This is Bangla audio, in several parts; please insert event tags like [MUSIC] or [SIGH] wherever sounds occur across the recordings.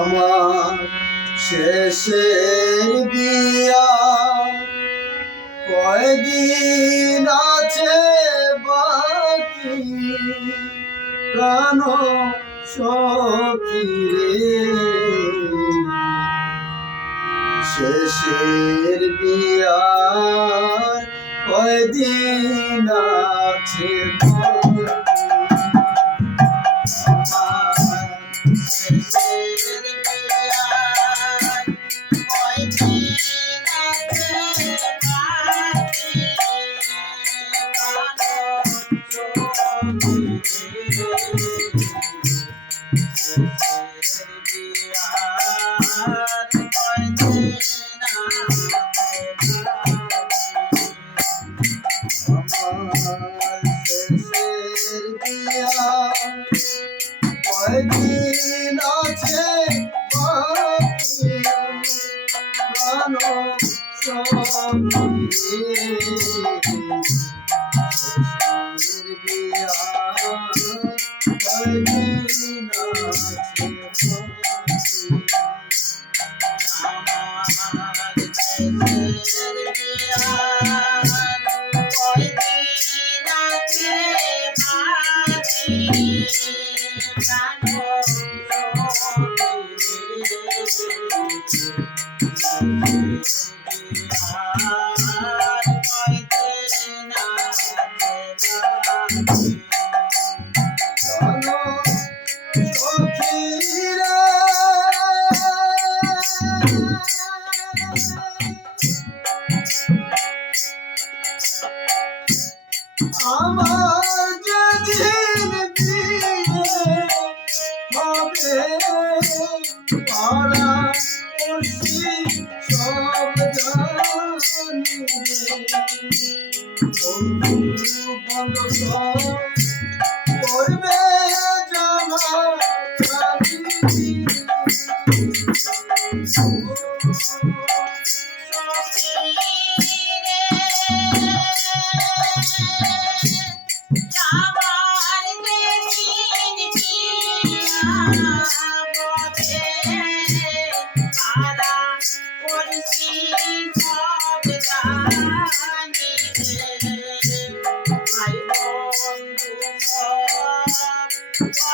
আমার শেষের দিয়া কয়দিন আছে বাকি? প্রাণ সখী শেষের বিয়া কয়দিন আছে Peace. [LAUGHS]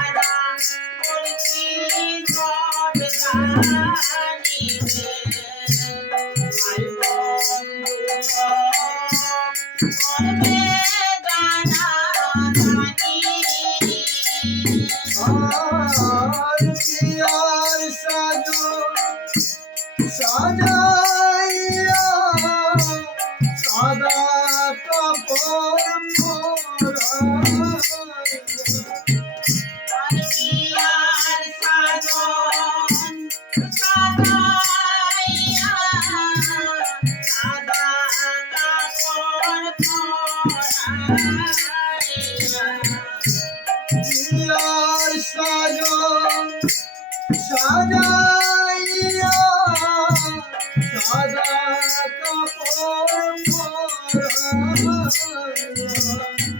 सारा उनकी खौफ सारी में Thank you.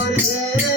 glória.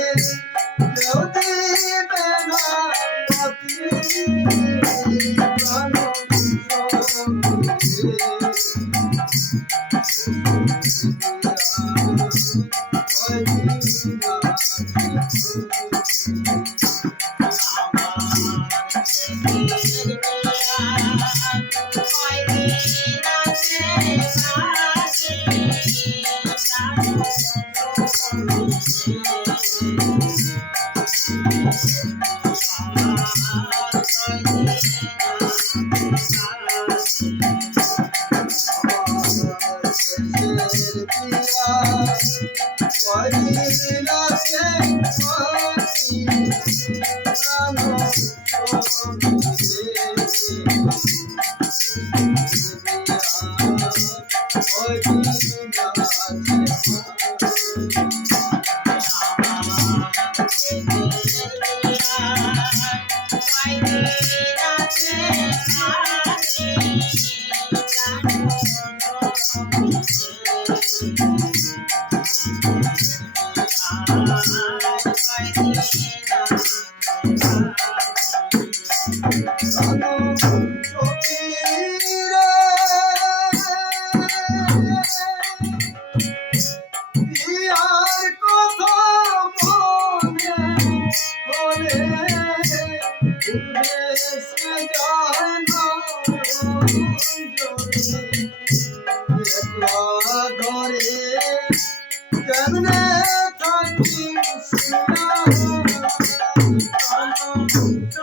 Brasil.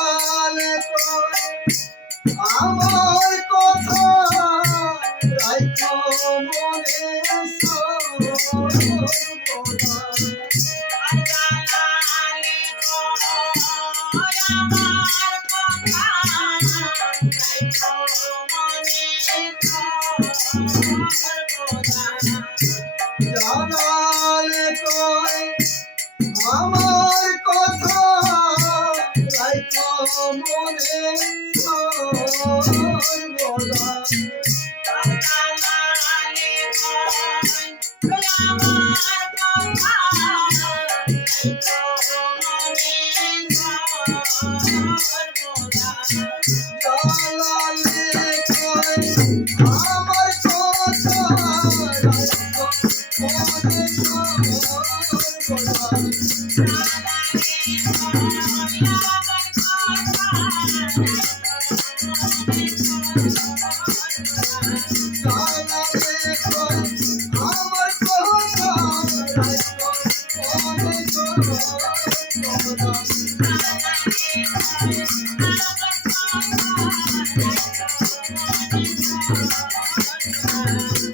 মনে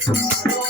Gracias.